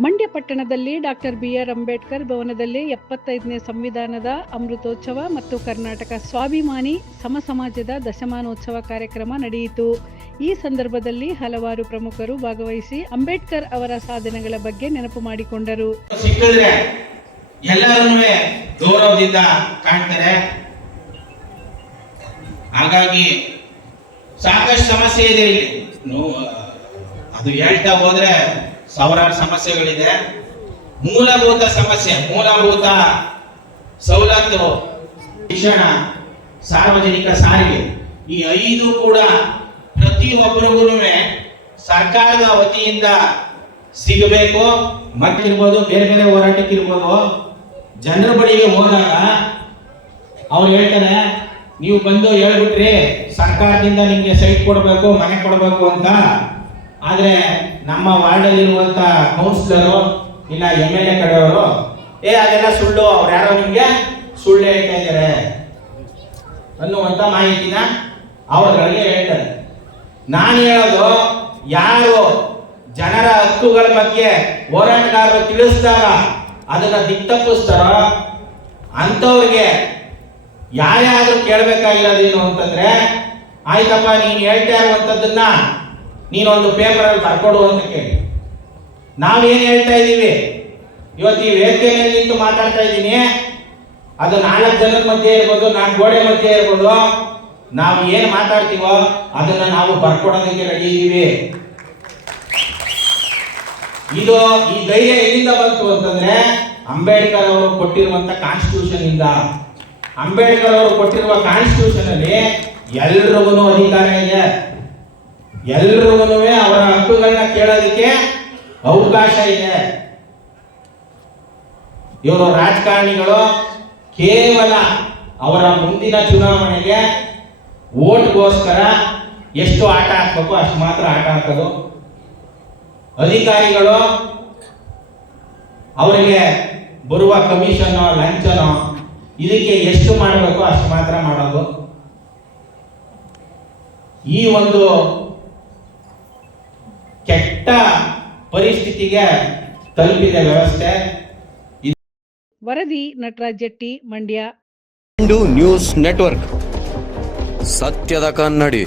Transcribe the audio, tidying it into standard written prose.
ಮಂಡ್ಯ ಪಟ್ಟಣದಲ್ಲಿ doctor B R. Ambedkar ಭವನದಲ್ಲಿ 75ನೇ ಸಂವಿಧಾನದ ಅಮೃತೋತ್ಸವ ಮತ್ತು ಕರ್ನಾಟಕ ಸ್ವಾಭಿಮಾನಿ ಸಮಸಮಾಜದ ದಶಮಾನೋತ್ಸವ ಕಾರ್ಯಕ್ರಮ ನಡೆಯಿತು. ಈ ಸಂದರ್ಭದಲ್ಲಿ ಹಲವಾರು ಪ್ರಮುಖರು ಭಾಗವಹಿಸಿ ಅಂಬೇಡ್ಕರ್ ಅವರ ಸಾಧನೆಗಳ ಬಗ್ಗೆ ನೆನಪು ಮಾಡಿಕೊಂಡರು. ಎಲ್ಲರನ್ನೂ ಗೌರವದಿಂದ ಕಾಣ್ತಾರೆ. ಹಾಗಾಗಿ ಸಾಕಷ್ಟು ಸಮಸ್ಯೆ ಇದೆ ಇಲ್ಲಿ. ಅದು ಹೇಳ್ತಾ ಹೋದ್ರೆ ಸಾವಿರಾರು ಸಮಸ್ಯೆಗಳಿದೆ. ಮೂಲಭೂತ ಸಮಸ್ಯೆ, ಮೂಲಭೂತ ಸವಲತ್ತು, ಶಿಕ್ಷಣ, ಸಾರ್ವಜನಿಕ ಸಾರಿಗೆ, ಈ 5 ಕೂಡ ಪ್ರತಿಯೊಬ್ಬರಿಗೂ ಸರ್ಕಾರದ ವತಿಯಿಂದ ಸಿಗಬೇಕು. ಮತ್ತಿರ್ಬೋದು, ಬೇರೆ ಬೇರೆ ಹೋರಾಟಕ್ಕಿರ್ಬೋದು. ಜನರ ಬಳಿಗೆ ಹೋದಾಗ ಅವ್ರು ಹೇಳ್ತಾರೆ, ನೀವು ಬಂದು ಹೇಳ್ಬಿಟ್ರಿ ಸರ್ಕಾರದಿಂದ ನಿಮ್ಗೆ ಸೈಟ್ ಕೊಡಬೇಕು, ಮನೆ ಕೊಡಬೇಕು ಅಂತ. ಆದ್ರೆ ನಮ್ಮ ವಾರ್ಡಲ್ಲಿರುವಂತ ಕೌನ್ಸಿಲರು ಇಲ್ಲ MLA ಕಡೆಯವರು ಅದೆಲ್ಲ ಸುಳ್ಳು, ಅವ್ರು ಯಾರೋ ನಿಮ್ಗೆ ಸುಳ್ಳು ಹೇಳ್ತಾ ಇದ್ದಾರೆ ಅನ್ನುವಂತ ಮಾಹಿತಿನ ಅವರುಗಳಿಗೆ ಹೇಳ್ತಾರೆ. ನಾನು ಹೇಳೋದು, ಯಾರು ಜನರ ಹಕ್ಕುಗಳ ಬಗ್ಗೆ ಹೋರಾಟಗಾರರು ತಿಳಿಸಿದಾಗ ಅದನ್ನ ದಿಕ್ತಪ್ಪಿಸ್ತಾರೋ ಅಂತವ್ರಿಗೆ ಯಾರ್ಯಾದ್ರೂ ಕೇಳಬೇಕಾಗಿರೋದೇನು ಅಂತಂದ್ರೆ, ಆಯ್ತಪ್ಪ ನೀನು ಹೇಳ್ತಾ ಇರುವಂತದ್ದನ್ನ ನೀನೊಂದು ಪೇಪರಲ್ಲಿ ಬರ್ಕೊಡು ಅಂತ ಕೇಳಿ. ನಾವೇನು ಹೇಳ್ತಾ ಇದ್ದೀವಿ ಇವತ್ತು ಈ ವೇದಿಕೆಯಲ್ಲಿ ನಿಂತು ಮಾತಾಡ್ತಾ ಇದ್ದೀನಿ, ಅದು 4 ಜನರ ಮಧ್ಯೆ ಇರ್ಬೋದು, 4 ಗೋಡೆ ಮಧ್ಯೆ ಇರ್ಬೋದು, ನಾವು ಏನು ಮಾತಾಡ್ತೀವೋ ಅದನ್ನ ನಾವು ಬರ್ಕೊಡೋದಕ್ಕೆ ರೆಡಿ ಇದ್ದೀವಿ. ಇದು ಈ ಧೈರ್ಯ ಎಲ್ಲಿಂದ ಬಂತು ಅಂತಂದ್ರೆ ಅಂಬೇಡ್ಕರ್ ಅವರು ಕೊಟ್ಟಿರುವಂತ ಕಾನ್ಸ್ಟಿಟ್ಯೂಷನ್ ಇಂದ. ಅಂಬೇಡ್ಕರ್ ಅವರು ಕೊಟ್ಟಿರುವ ಕಾನ್ಸ್ಟಿಟ್ಯೂಷನ್ ಅಲ್ಲಿ ಎಲ್ರಿಗೂ ಅಧಿಕಾರ ಇದೆ, ಎಲ್ರಿಗೂ ಅವರ ಹಕ್ಕುಗಳನ್ನ ಕೇಳೋದಕ್ಕೆ ಅವಕಾಶ ಇದೆ. ಇವರು ರಾಜಕಾರಣಿಗಳು ಕೇವಲ ಅವರ ಮುಂದಿನ ಚುನಾವಣೆಗೆ ವೋಟ್ಗೋಸ್ಕರ ಎಷ್ಟು ಆಟ ಹಾಕ್ಬೇಕು ಅಷ್ಟು ಮಾತ್ರ ಆಟ ಹಾಕೋದು. ಅಧಿಕಾರಿಗಳು ಅವರಿಗೆ ಬರುವ ಕಮಿಷನ್, ಲಂಚನೋ ಇದಕ್ಕೆ ಎಷ್ಟು ಮಾಡಬೇಕು ಅಷ್ಟು ಮಾತ್ರ ಮಾಡೋದು. ಈ ಒಂದು ಕೆಟ್ಟ ಪರಿಸ್ಥಿತಿಗೆ ತಲುಪಿದೆ ವ್ಯವಸ್ಥೆ. ವರದಿ ನಟರಾಜ್ ಜಟ್ಟಿ, ಮಂಡ್ಯ. ನ್ಯೂಸ್ ನೆಟ್ವರ್ಕ್, ಸತ್ಯದ ಕನ್ನಡಿ.